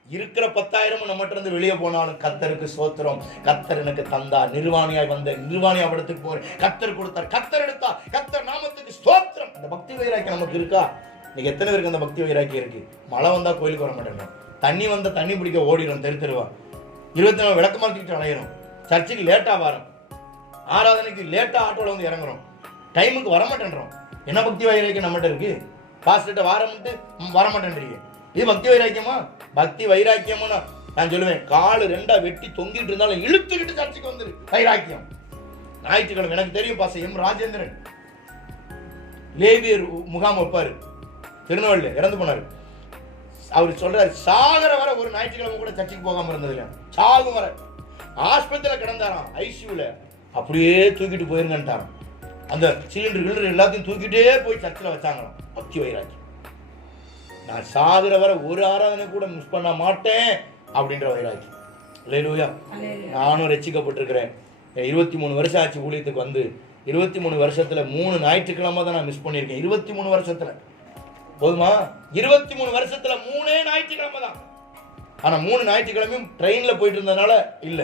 இருக்கிற 10,000 நம்மகிட்ட இருந்து வெளியே போனாலும் கர்த்தருக்கு சோத்திரம். கர்த்தர் எனக்கு தந்தார், நிர்வாணியாய் வந்த நிர்வாணியா இடத்துக்கு போறேன், கர்த்தர் கொடுத்தார், கர்த்தர் எடுத்தார், கர்த்தர் நாமத்துக்கு ஸ்தோத்திரம். அந்த பக்தி வைராக்கியம் நமக்கு இருக்கா? இன்னைக்கு எத்தனை பேருக்கு அந்த பக்தி வைராக்கியம் இருக்கு? மழை வந்தா கோயிலுக்கு வர மாட்டேங்க, தண்ணி வந்தா தண்ணி பிடிக்க ஓடிடும், தெருவா 24 விளக்க மாட்டிட்டு அலையிறோம், சர்ச்சுக்கு லேட்டா வரோம், ஆராதனைக்கு லேட்டா ஆட்டோல வந்து இறங்குறோம், டைமுக்கு வரமாட்டேன்றோம். என்ன பக்தி வைராக்கியம் நம்மகிட்ட இருக்கு? பாஸ்டர்கிட்ட வரமாட்டேன்றீங்க. இது பக்தி வைராக்கியமா? பக்தி வைராக்கியம்னா நான் சொல்லுவேன், காலு 2 வெட்டி தொங்கிட்டு இருந்தாலும் இழுத்துக்கிட்டு சர்ச்சுக்கு வந்துரு, வைராக்கியம். ஞாயிற்றுக்கிழமை எனக்கு தெரியும் பாச எம் ராஜேந்திரன் லேவியர் முகாம் வைப்பாரு, திருநெல்வேலியில் இறந்து போனார். அவர் சொல்றாரு, சாகர வர ஒரு ஞாயிற்றுக்கிழமை கூட சர்ச்சுக்கு போகாம இருந்தது இல்லையா, சாகும் வர ஆஸ்பத்திரியில் கிடந்தாராம், ஐசியூவில். அப்படியே தூக்கிட்டு போயிருங்கன்ட்டாராம். அந்த சிலிண்டர் எல்லாத்தையும் தூக்கிட்டே போய் சர்ச்சில் வச்சாங்களாம். பக்தி வைராக்கியம். நான் சாகுற வர ஒரு ஆராதனை கூட மிஸ் பண்ண மாட்டேன் அப்படின்ற வைராக்கியம். அல்லேலூயா. நானும் ரட்சிக்கப்பட்டிருக்கிறேன். 23 வருஷம் ஆச்சு ஊழியத்துக்கு வந்து. 23 வருஷத்துல 3 ஞாயிற்றுக்கிழமை தான் நான் மிஸ் பண்ணியிருக்கேன். 23 வருஷத்துல போதுமா? 23 வருஷத்துல 3 ஞாயிற்றுக்கிழமை தான். ஆனா 3 ஞாயிற்றுக்கிழமையும் ட்ரெயின்ல போயிட்டு இருந்ததுனால இல்ல.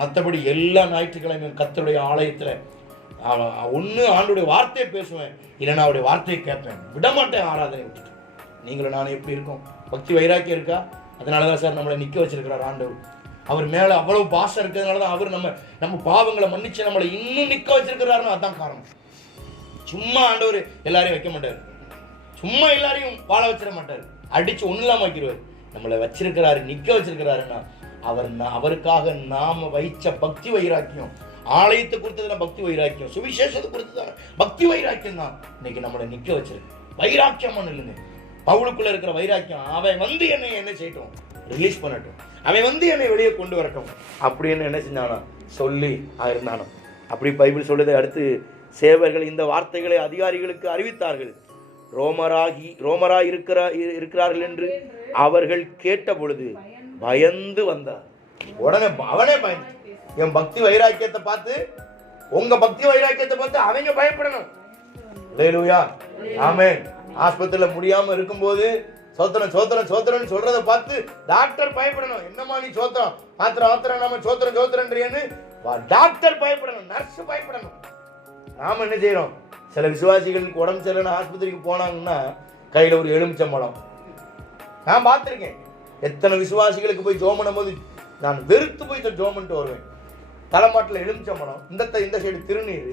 மற்றபடி எல்லா ஞாயிற்றுக்கிழமையும் கர்த்தருடைய ஆலயத்துல ஒன்று ஆண்டுடைய வார்த்தையை பேசுவேன், இல்லைன்னா அவருடைய வார்த்தையை கேட்பேன். விடமாட்டேன் ஆராதனை விட்டுட்டு. நீங்களும் நானும் எப்படி இருக்கோம்? பக்தி வைராக்கியம் இருக்கா? அதனாலதான் சார் நம்மளை நிக்க வச்சிருக்கிறார் ஆண்டவர். அவர் மேல அவ்வளவு பாசம் இருக்கிறதுனாலதான் அவர் நம்ம பாவங்களை மன்னிச்சு நம்மளை இன்னும் நிக்க வச்சிருக்கிறாருன்னு அதான் காரணம். சும்மா ஆண்டவர் எல்லாரையும் வைக்க மாட்டார், சும்மா எல்லாரையும் வாழ வச்சிட மாட்டார், அடிச்சு ஒண்ணு இல்லாம வைக்கிறவர். நம்மளை வச்சிருக்கிறாரு, நிக்க வச்சிருக்கிறாருன்னா அவருக்காக நாம வைச்ச பக்தி வைராக்கியம். ஆலயத்தை கொடுத்ததுனா பக்தி வைராக்கியம், சுவிசேஷத்தை கொடுத்ததான பக்தி வைராக்கியம் தான் இன்னைக்கு நம்மளை நிக்க வச்சிருக்கு. வைராக்கியமான இல்லைங்க, பவுலுக்குள்ள இருக்கிற வைராக்கியம். அவன் வந்து என்னை என்ன செய்யட்டும், ரிலீஸ் பண்ணட்டும், அவன் வந்து என்னை வெளியே கொண்டு வரட்டும் அப்படின்னு என்ன செஞ்சானா சொல்லி இருந்தானோ. அப்படி பைபிள் சொல்லுது. அடுத்து, சேவர்கள் இந்த வார்த்தைகளை அதிகாரிகளுக்கு அறிவித்தார்கள். ரோமராய் இருக்கிறார்கள் என்று அவர்கள் கேட்ட பொழுது பயந்து வந்தார். உடனே அவனே பயந்து. என் பக்தி வைராக்கியத்தை பார்த்து, உங்க பக்தி வைராக்கியத்தை பார்த்து அவங்க பயப்படணும். அல்லேலூயா, ஆமென். ஆஸ்பத்திரியில முடியாம இருக்கும்போது சோத்திரம் சோத்திரம் சோத்திரம் சொல்றதை பார்த்து டாக்டர் பயப்படணும். என்னமா நீ சோத்திரம் ஆத்திரம் நாம சோத்திரம் சோத்திரன்றேன்னு டாக்டர் பயப்படணும், நர்ஸ் பயப்படணும். நாம என்ன செய்யறோம்? சில விசுவாசிகளுக்கு உடம்பு சரியில்லைன்னு ஆஸ்பத்திரிக்கு போனாங்கன்னா கையில ஒரு எலுமிச்சம்பழம். நான் பார்த்திருக்கேன் எத்தனை விசுவாசிகளுக்கு போய் ஜோம் பண்ணும் போது நான் வெறுத்து போய் ஜோம் பண்ணிட்டு வருவேன். தலைமாட்டில் எலுமிச்சம்பழம், இந்த சைடு திருநீர்,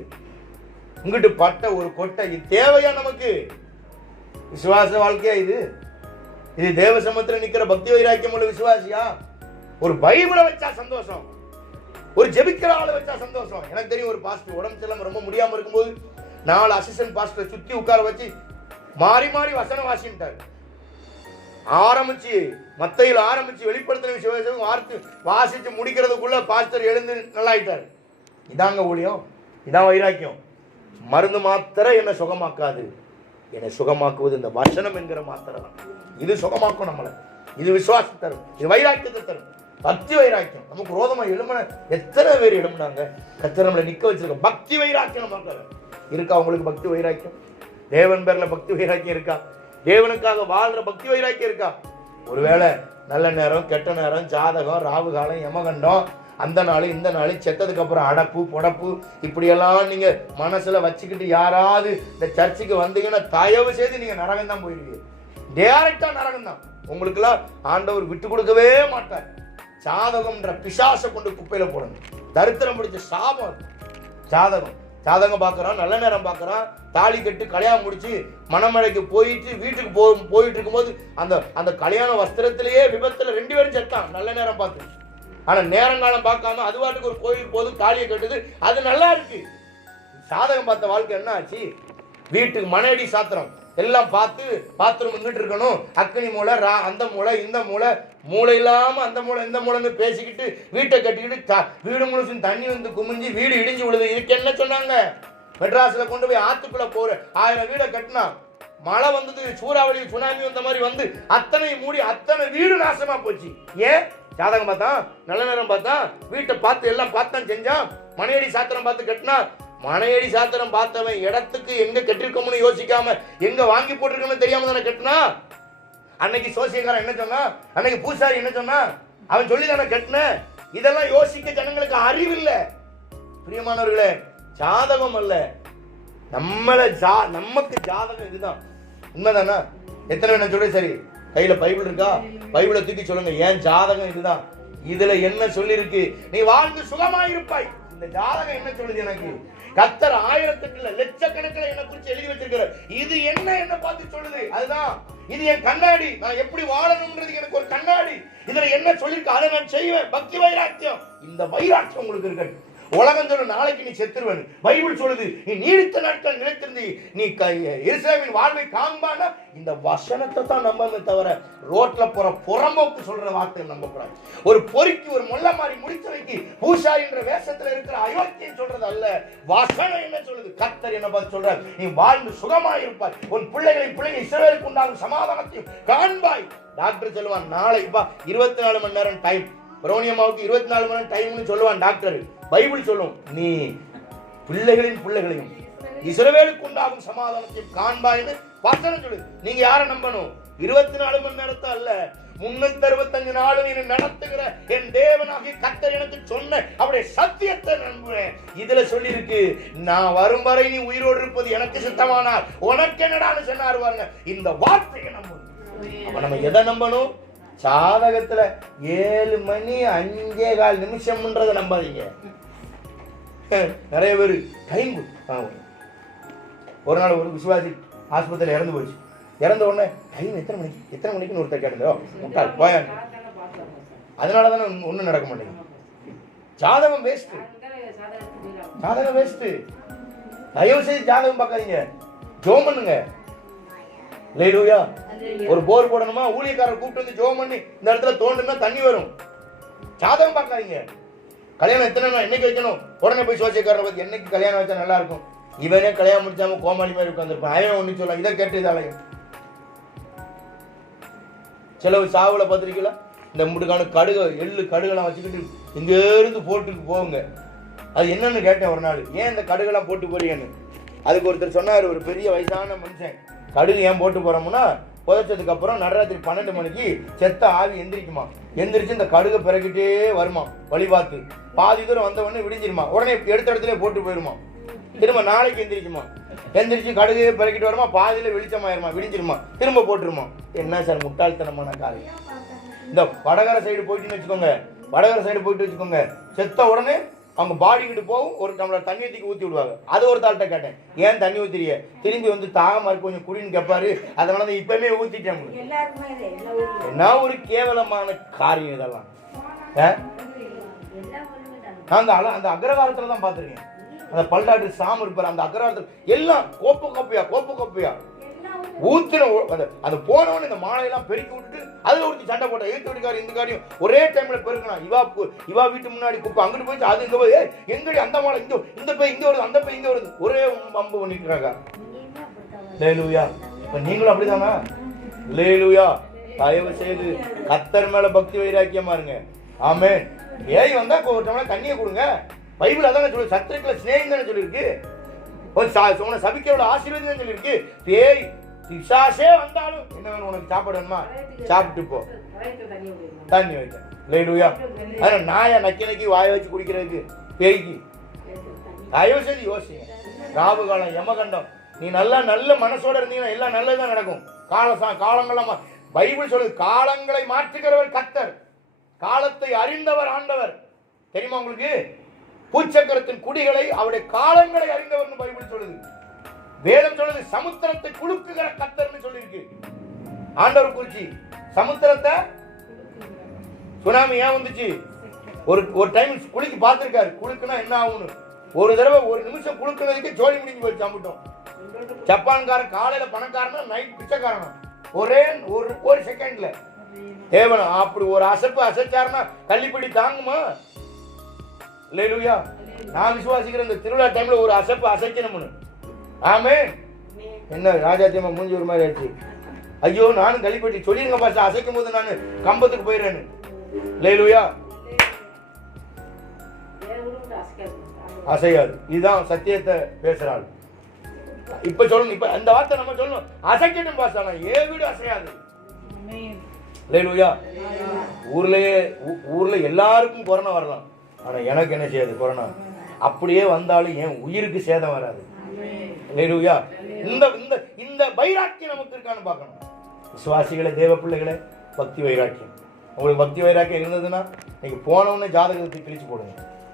இங்கிட்டு பட்ட ஒரு கொட்டை. இது தேவையா நமக்கு? விசுவாச வாழ்க்கையா இது? இது தேவ சமூகத்தில் நிக்கிற பக்தி வைராக்கியம் உள்ள விசுவாசியா? ஒரு பைபிளை வச்சா சந்தோஷம், ஒரு ஜெபிக்கிற ஆளை வச்சா சந்தோஷம். எனக்கு தெரியும், ஒரு பாஸ்டர் உடம்பு சரியில்லாம ரொம்ப முடியாம இருக்கும்போது 4 அசிஸ்டன்ட் பாஸ்டர் சுத்தி உட்கார வச்சு மாறி மாறி வசனம் வாசிட்டார். ஆரம்பிச்சு மத்தையில் ஆரம்பிச்சு வெளிப்படுத்தின விசுவாசம் வாசிச்சு முடிக்கிறதுக்குள்ள பாஸ்டர் எழுந்து நல்லாயிட்டார். இதாங்க ஊழியம், இதான் வைராக்கியம். மருந்து மாத்திரை என்னை சுகமாக்காது, என்னை சுகமாக்குவது இந்த வசனம் என்கிற மாத்திரை தான். இது சுகமாக்கும் நம்மளை, இது விசுவாசம் தரும், இது வைராக்கியத்தை தரும். பக்தி வைராக்கியம். நமக்கு ரோதமா எழுமன எத்தனை பேர் எழுமுனாங்க. கர்த்தர் நம்மளை நிக்க வச்சிருக்க. பக்தி வைராக்கியம் நமக்கு இருக்கா? உங்களுக்கு பக்தி வைராக்கியம்? தேவன் பேர்ல பக்தி வைராக்கியம் இருக்கா? தேவனுக்காக வாழ்ற பக்தி வைராக்கியம் இருக்கா? ஒருவேளை நல்ல நேரம், கெட்ட நேரம், ஜாதகம், ராவு காலம், யமகண்டம், அந்த நாள் இந்த நாள், செத்ததுக்கு அப்புறம் அடப்பு பொடப்பு இப்படியெல்லாம் நீங்க மனசுல வச்சுக்கிட்டு யாராவது இந்த சர்ச்சுக்கு வந்தீங்கன்னா தயவு செய்து நீங்க நரகம் தான் போயிருக்கீங்க. டைரக்டா நரகம் தான். உங்களுக்கு எல்லாம் ஆண்டவர் விட்டு கொடுக்கவே மாட்டார். ஜாதகம்ன்ற பிசாசை கொண்டு குப்பையில போடுங்க. தரித்திரம் பிடிச்ச சாபம் ஜாதகம் பார்க்கறான், நல்ல நேரம் பார்க்கறான், தாலி கட்டு கல்யாணம் முடிச்சு மணமலைக்கு வீட்டுக்கு போயிட்டு இருக்கும்போது அந்த கல்யாண வஸ்திரத்திலேயே விபத்துல 2 பேரும் செத்தான் நல்ல நேரம் பார்த்து. ஆனா நேரங்காலம் பார்க்காம அது வாட்டுக்கு ஒரு கோயிலுக்கு போது தாலியை கட்டுது, அது நல்லா இருக்கு. சாதகம் பார்த்த வாழ்க்கை என்ன ஆச்சு? வீட்டுக்கு மனையடி சாத்திரம் எல்லாம் பார்த்து பாத்ரூம் இங்கிட்டு இருக்கணும், அக்னி மூளை, அந்த மூளை, இந்த மூளை இல்லாம அந்த மூளை இந்த மூளைன்னு பேசிக்கிட்டு வீட்டை கட்டிக்கிட்டு வீடு முழுசும் தண்ணி வந்து குமிஞ்சு வீடு இடிஞ்சு விழுது. இதுக்கு என்ன சொன்னாங்க? மெட்ராஸ்ல கொண்டு போய் ஆத்துக்குள்ள போற 1000 வீடை கட்டினா மழை வந்தது, சூறாவளி சுனாமி வந்த மாதிரி வந்து அத்தனை மூடி அத்தனை வீடு நாசமா போச்சு. ஏன்? ஜாதகம் பார்த்தா, நல்ல நேரம் பார்த்தா, வீட்டை பார்த்து எல்லாம் பார்த்தான் செஞ்சான். மனையடி சாத்திரம் பார்த்து கட்டினா, மனையடி சாத்திரம் பார்த்தவன் இடத்துக்கு எங்க கட்டிருக்கோம்னு யோசிக்காம எங்க வாங்கி போட்டிருக்கோம்னு தெரியாம தானே கட்டினா. அன்னைக்கு சோசியக்காரன் என்ன சொன்னா, அன்னைக்கு பூசாரி என்ன சொன்னா, அவன் சொல்லி தானே கட்டின. இதெல்லாம் யோசிக்க ஜனங்களுக்கு அறிவில்லை. பிரியமானவர்களே, ஜாதகம் அல்ல, நமக்கு ஜாதகம் இதுதான். உண்மைதானா? எத்தனை பேர் சொல்றேன்? சரி, கையில பைபிள் இருக்கா? பைபிளை தூக்கி சொல்லுங்க, ஏன் ஜாதகம் இதுதான், இதுல என்ன சொல்லி இருக்கு, நீ வாழ்ந்து சுகமாயிருப்பாய். இந்த ஜாதகம் என்ன சொல்லுது? எனக்கு கர்த்தர் 1000 லட்சக்கணக்கில் என்ன குறித்து எழுதி வச்சிருக்கிறார். இது என்ன பார்த்து சொல்லுது? அதுதான் இது என் கண்ணாடி. நான் எப்படி வாழணும்ன்றது எனக்கு ஒரு கண்ணாடி. இதுல என்ன சொல்லிருக்கு அதை நான் செய்வேன். பக்தி வைராக்கியம். இந்த வைராக்கியம் உங்களுக்கு இருக்கு. உலகம் சொல்ல நாளைக்கு நீ செத்துருவனு. பைபிள் சொல்லுது நீ நீடித்த நாட்கள் நிலைத்திருந்து நீ எருசலேமின் வாழ்வை காண்பானா இந்த வசனத்தை தான் நம்பவே தவிர ரோட்ல போற புறம்போக்கு சொல்ற வார்த்தை நம்பக்கூடாது. ஒரு பொறுக்கி ஒரு மொல்ல மாதிரி முடித்தவைக்கு பூசா என்ற வேஷத்துல இருக்கிற அயோக்கியம் சொல்றது அல்ல. வசனம் என்ன சொல்லுது? கர்த்தர் என்ன பார்த்து சொல்றார்? நீ வாழ்ந்து சுகமாயிருப்பாய், உன் பிள்ளைகளை இஸ்ரவேலுக்கு உண்டாகும் சமாதானத்தையும் காண்பாய். டாக்டர் சொல்லுவான் நாளை 24 மணி நேரம் டைம், புரோனியமாவுக்கு 24 மணி நேரம் டைம்னு சொல்லுவான் டாக்டர். பைபிள் சொல்லும் நீ பிள்ளைகளையும் இஸ்ரவேலுக்கு உண்டாகும் சமாதானத்தையும் காண்பாய்னு வசனம் சொல்லுது. நீங்க யாரை நம்பணும்? 24 மணி நேரத்தை அல்ல, 365 நாளும் நீ நடத்துகிற என் தேவனாகிய கர்த்தர் எனக்கு சொன்ன அவருடைய சத்தியத்தை நம்புறேன். இதுல சொல்லி இருக்கு, நான் வரும் வரை நீ உயிரோடு இருப்பது எனக்கு சித்தமானார், உனக்கு என்னடான்னு சொன்னார் பாருங்க. இந்த வார்த்தையை நம்பணும். அப்ப நம்ம எதை நம்பணும்? சாதகத்துல 7 மணி 5.25 நிமிஷம்ன்றதை நம்பாதீங்க. நிறைய பேர் டைம். ஒரு நாள் ஒரு விசுவாசி ஆஸ்பத்திரியில் இறந்து போச்சு. இறந்த உடனே டைம் எத்தனை மணிக்குன்னு ஒருத்தர் கேட்டோ முட்டாள் போயா. அதனால தானே ஒன்றும் நடக்க மாட்டேங்குது. ஜாதகம் வேஸ்ட், ஜாதகம் வேஸ்ட். தயவு செய்து ஜாதகம் பார்க்காதீங்க, ஜோம் பண்ணுங்க. அல்லேலூயா. ஒரு போர் போடணுமா, ஊழியக்காரர் கூப்பிட்டு வந்து ஜோம் பண்ணி இந்த இடத்துல தோண்டுனா தண்ணி வரும். ஜாதகம் பார்க்காதீங்க. கல்யாணம் எத்தனை என்னைக்கு வைக்கணும், உடனே போய் சோசியக்காரரை பத்தி என்னைக்கு கல்யாணம் வச்சா நல்லா இருக்கும். இவனே கல்யாணம் முடிச்சாம கோமாளி மாதிரி உட்காந்துருப்பான். அவன் ஒண்ணு சொல்லலாம், இதை கேட்டு இதாலையும் செலவு சாவுல பார்த்துருக்கீங்களா? இந்த முடுக்கான எள்ளு கடுகெல்லாம் வச்சுக்கிட்டு இங்க இருந்து போட்டுக்கு போங்க. அது என்னன்னு கேட்டேன் ஒரு நாள், ஏன் இந்த கடுகெல்லாம் போட்டு போறீங்கன்னு. அதுக்கு ஒருத்தர் சொன்னார், ஒரு பெரிய வயசான மனுஷன், கடுகு ஏன் போட்டு போறோம்னா புதைச்சதுக்கு அப்புறம் நடுராத்திரி 12 மணிக்கு செத்த ஆவி எந்திரிக்குமா, எந்திரிச்சு இந்த கடுகை பிறகிட்டே வருமா, வழி பார்த்து பாதி தூரம் வந்த உடனே விடிஞ்சிருமா, உடனே எடுத்த இடத்துல போட்டு போயிருமா, திரும்ப நாளைக்கு எந்திரிக்குமா, எந்திரிச்சு கடுகையை பிறக்கிட்டு வருமா, பாதியில வெளிச்சமாயிருமா, விடிஞ்சிருமா, திரும்ப போட்டுருமா. என்ன சார் முட்டாள்தனமான காரியம். இந்த வடகரை சைடு போயிட்டுன்னு வச்சுக்கோங்க, வடகரை சைடு போயிட்டு வச்சுக்கோங்க, செத்த உடனே அவங்க பாடி கிட்ட போகும், ஒரு டம்ளர் தண்ணி ஊற்றி ஊற்றி விடுவாங்க. அது ஒரு தாள்கிட்ட கேட்டேன், ஏன் தண்ணி ஊத்துறிய, திரும்பி வந்து தாகமா இருக்கு கொஞ்சம் குடின்னு கேட்பாரு. அதனால தான் இப்பவுமே ஊத்திட்டேன். என்ன ஒரு கேவலமான காரியம் இதெல்லாம். அந்த அக்ரகாரத்துல தான் பார்த்துருக்கேன். அந்த பல்டாட்டு சாமி இருப்பார், அந்த அக்ரகாரத்தில் எல்லாம் கோப்பு கோப்பையா ஊத்துன. அது போனவன இந்த மாலையெல்லாம் பெருக்கி விட்டுட்டு அதுல ஊற்றி சண்டை போட்ட எழுத்து வீட்டுக்காரி இந்த காரியம் ஒரே டைம்ல பெருக்கணும். இவா வீட்டு முன்னாடி குப்பை அங்கிட்டு போயிட்டு அது இங்க போய் எங்கடி அந்த மாலை இந்த பை இங்க வருது, அந்த பை இங்க வருது, ஒரே பம்பு பண்ணிக்கிறாங்க. லேலூயா. இப்ப நீங்களும் அப்படிதானா? லேலூயா. தயவு செய்து கர்த்தர் மேல பக்தி வைராக்கியமா இருங்க. ஆமே. ஏய் வந்தா ஒரு டம்ளர் தண்ணியை கொடுங்க. பைபிள் அதானே சொல்லு, சத்துருக்களை சிநேகம் தானே சொல்லியிருக்கு. உன சபிக்கோட ஆசீர்வாதம் சொல்லியிருக்கு. பேய் பிசாசே வந்தாலும் என்ன வேணும் உனக்கு, சாப்பாடு வேணுமா, சாப்பிட்டு போ, தண்ணி வைக்க. லேலூயா. ஆனா நாயா நக்கி வாய வச்சு குடிக்கிறதுக்கு பேய்க்கு தயவு செய்து யோசிங்க. ராவு காலம் யமகண்டம். நீ நல்ல மனசோட இருந்தீங்கன்னா எல்லாம் நல்லதுதான் நடக்கும். காலங்கள்லாம் பைபிள் சொல்லுது, காலங்களை மாற்றுகிறவர் கர்த்தர், காலத்தை அறிந்தவர் ஆண்டவர். தெரியுமா உங்களுக்கு? பூச்சக்கரத்தின் குடிகளை அவருடைய காலங்களை அறிந்தவர் பைபிள் சொல்லுது. வேதம் சொல்லுது, சமுத்திரத்தை குலுக்குகிற கர்த்தர்னு சொல்லியிருக்கு. ஆண்டவர் குறிச்சி சமுத்திரத்தை சுனாமி ஏன் வந்துச்சு, ஒரு டைம் குலுக்கி பார்த்திருக்காரு. குலுக்குனா என்ன ஆகும்னு ஒரு தடவை ஒரு நிமிஷம் குலுக்குனதுக்கு ஜோலி முடிஞ்சு போய் சாப்பிட்டோம். ஜப்பான்காரன் காலையில பணக்காரனா, நைட் பிச்சைக்காரனா, ஒரே ஒரு செகண்ட்ல தேவன் அப்படி ஒரு அசைச்சாருன்னா கள்ளிப்படி தாங்குமா? லேலூயா. நான் விசுவாசிக்கிற இந்த திருவிழா டைம்ல ஒரு அசைக்கணும்னு. ஆமே. என்ன ராஜாத்தியமா மூஞ்சி ஒரு மாதிரி ஆயிடுச்சு. ஐயோ நானும் கள்ளிப்பட்டி சொல்லிருங்க பாஸ்டர், அசைக்கும் போது நான் கம்பத்துக்கு போயிடுறேன்னு. லேலூயா. அசையாது. இதுதான் சத்தியத்தை பேசுறாள். இப்ப சொல்லணும், இப்ப அந்த வார்த்தை நம்ம சொல்லணும், அசைக்கட்டும் பாஸ்டர், ஏன் வீடு அசையாது. லேலூயா. ஊர்ல எல்லாருக்கும் கொரோனா வரலாம், ஆனா எனக்கு என்ன செய்யாது கொரோனா. அப்படியே வந்தாலும் என் உயிருக்கு சேதம் வராது. லேலூயா. இந்த வைராக்கியம் நமக்கு இருக்கான்னு பார்க்கணும். விசுவாசிகளே, தேவ பிள்ளைகளே, பக்தி வைராக்கியம். உங்களுக்கு பக்தி வைராக்கியம் இருந்ததுன்னா நீங்க போனவொன்னே ஜாதகத்தை கிழிச்சு போடுங்க.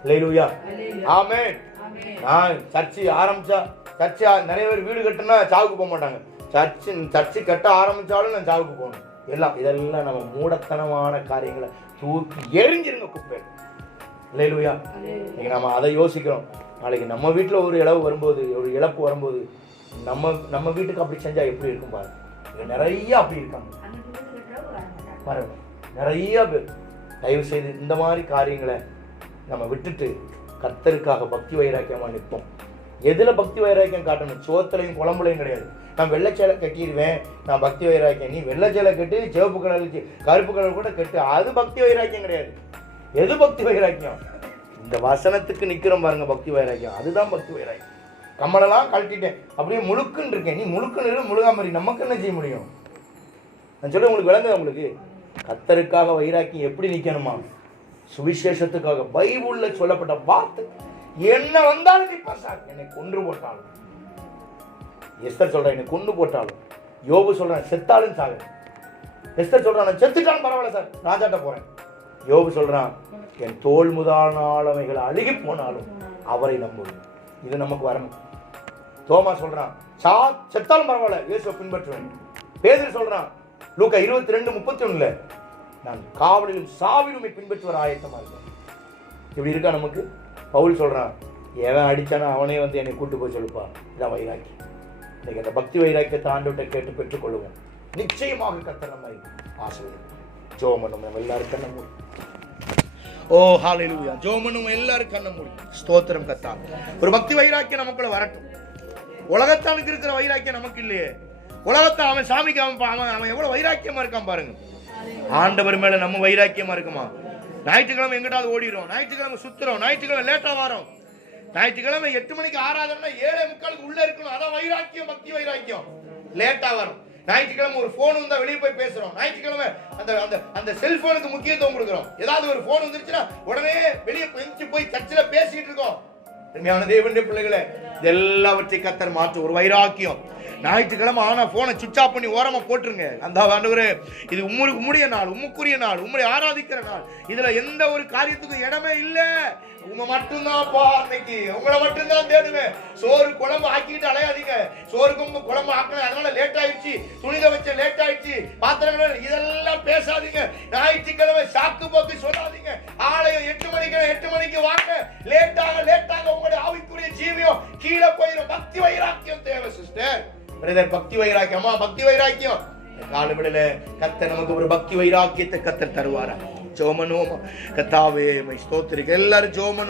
லேலூயா. ஆமென். நான் சர்ச்சு ஆரம்பிச்சா, சர்ச்சு நிறைய பேர் வீடு கட்டுனா சாவுக்கு போக மாட்டாங்க. சர்ச்சு கட்ட ஆரம்பிச்சாலும் நான் சாவுக்கு போகணும். இதெல்லாம் நம்ம மூடத்தனமான காரியங்களை தூக்கி எரிஞ்சிருங்க குப்பை. அல்லேலூயா. இன்னைக்கு நம்ம அதை யோசிக்கிறோம். நாளைக்கு நம்ம வீட்டில் ஒரு இழப்பு வரும்போது நம்ம வீட்டுக்கு அப்படி செஞ்சா எப்படி இருக்கும் பாருங்க. நிறைய அப்படி இருக்காங்க பாருங்க, நிறைய பேர். தயவு செய்து இந்த மாதிரி காரியங்களை நம்ம விட்டுட்டு கர்த்தருக்காக பக்தி வைராக்கியமா நிற்போம். எதுல பக்தி வைராக்கியம் காட்டணும்? சோத்துலையும் குழம்புலையும் கிடையாது. நான் வெள்ளைச்சேலை கட்டிடுவேன், நான் பக்தி வைராக்கியம். நீ வெள்ளைச்சேலை கட்டு, சிவப்பு கலர் கருப்பு கலர் கூட கட்டு, அது பக்தி வைராக்கியம் கிடையாது. எது பக்தி வைராக்கியம்? இந்த வசனத்துக்கு நிக்கிறோம் பாருங்க, பக்தி வைராக்கியம். அதுதான் பக்தி வைராக்கியம். கம்மலெல்லாம் கழட்டிட்டேன், அப்படியே முழுக்குன்னு இருக்கேன். நீ முழுக்குன்னு முழுகாம நமக்கு என்ன செய்ய முடியும்? நான் சொல்ல உங்களுக்கு விளங்குது? உங்களுக்கு கர்த்தருக்காக வைராக்கியம் எப்படி நிக்கணுமா? சுவிசேஷத்துக்காக பைபிள்ல சொல்லப்பட்ட வார்த்தை என்ன வந்தாலும் நிற்பேன் சார். என்னை கொன்று போட்டாலும், எஸ்தர் சொல்றேன் என்னை கொன்று போட்டாலும், யோபு சொல்றேன் செத்தாலும் சாக, எஸ்தர் சொல்றான் நான் செத்துட்டாலும் பரவாயில்ல சார், ராஜாட்ட போறேன். யோபு சொல்றான் என் தோல் முதானவைகள் அழுகி போனாலும் அவரை நம்புவேன். இது நமக்கு வரணும். தோமா சொல்றான் செத்தாலும் பரவாயில்ல, இயேசுவை பின்பற்றுவேன். பேதுரு சொல்றான் லூக்கா 22:31 நான் காவலிலும் சாவிலுமே பின்பற்றுவர் ஆயத்தமா இருக்கேன். இப்படி இருக்கா நமக்கு? பவுல் சொல்றான் எவன் அடிச்சானா அவனே வந்து என்னை கூட்டு போய் சொல்லுப்பா. இதான் வைராக்கியம். இன்னைக்கு அந்த பக்தி வைராக்கியத்தை ஆண்டவர்கிட்ட கேட்டு பெற்றுக்கொள்ளுவோம். நிச்சயமாக கர்த்தர் நம்மை ஆசீர்வதிப்பார். ஜெபம் பண்ணுவோம். நம்ம எல்லாரும் கண்ண மூடி. ஓ ஹalleluya. ஜெபம் பண்ணுவோம். எல்லாரும் கண்ண மூடி. ஸ்தோத்திரம் கர்த்தாவே. ஒரு பக்தி வைராக்கியம் நமக்குள்ள வரட்டும். உலகத்தானுக்கு இருக்கிற வைராக்கியம் நமக்கு இல்லையே. உலகத்தை அவன் சாமிக்கு அவன் எவ்வளவு வைராக்கியமா இருக்கான் பாருங்க. ஆண்டவர் மேல நம்ம வைராக்கியமா இருக்குமா? ஞாயிற்றுக்கிழமை எங்கிட்டாவது ஓடிடும், ஞாயிற்றுக்கிழமை சுத்துறோம், ஞாயிற்றுக்கிழமை லேட்டா வரோம், ஞாயிற்றுக்கிழமை 8 மணிக்கு ஆராதனை 7:45 உள்ள இருக்கணும். அதான் வைராக்கியம், பக்தி வைராக்கியம். லேட்டா வரும். ஞாயிற்றுக்கிழமை ஒரு போன் வந்தா வெளியே போய் பேசுறோம். ஞாயிற்றுக்கிழமை அந்த செல்போனுக்கு முக்கியத்துவம் கொடுக்குறோம். ஏதாவது ஒரு போன் வந்துருச்சுன்னா உடனே வெளியே போய் சர்ச்சில் பேசிட்டு இருக்கோம். உண்மையான தேவனுடைய பிள்ளைகளை எல்லாவற்றையும் கர்த்தர் மாற்று. ஒரு வைராக்கியம். ஞாயிற்றுக்கிழமை ஆனா போனை சுவிட்ச் ஆஃப் பண்ணி ஓரமா போட்டுருங்க. அந்த ஆண்டவரே இது உம்முடைய நாள், உம்முக்குரிய நாள், உம்முடைய ஆராதிக்கிற நாள். இதுல எந்த ஒரு காரியத்துக்கும் இடமே இல்ல. உங்க மட்டும்தான் பா, அன்னைக்கு உங்களை மட்டும்தான் தேடுவேன். சோறு குழம்பு ஆக்கிட்டு அலையாதீங்க. சோறுக்கும் குழம்பு ஆக்கணும், அதனால லேட் ஆயிடுச்சு, துணித வச்ச லேட் ஆயிடுச்சு, பாத்திரங்கள் இதெல்லாம் பேசாதீங்க. ஞாயிற்றுக்கிழமை சாக்கு போக்கு சொல்லாதீங்க. ஆலயம் 8 மணிக்கு வாங்க. லேட்டாக உங்களுடைய ஆவிக்குரிய ஜீவியம் கீழே போயிடும். பக்தி வைராக்கியம் தேவை சிஸ்டர். பக்தி வைராக்கியமா? பக்தி வைராக்கியம் காலவிடல கர்த்தர் நமக்கு ஒரு பக்தி வைராக்கியத்தை கர்த்தர் தருவாரா? ஜெபம் பண்ணுவோமா? கர்த்தாவே உம்மை ஸ்தோத்திரிக்கிறேன். எல்லாரும் ஜெபம்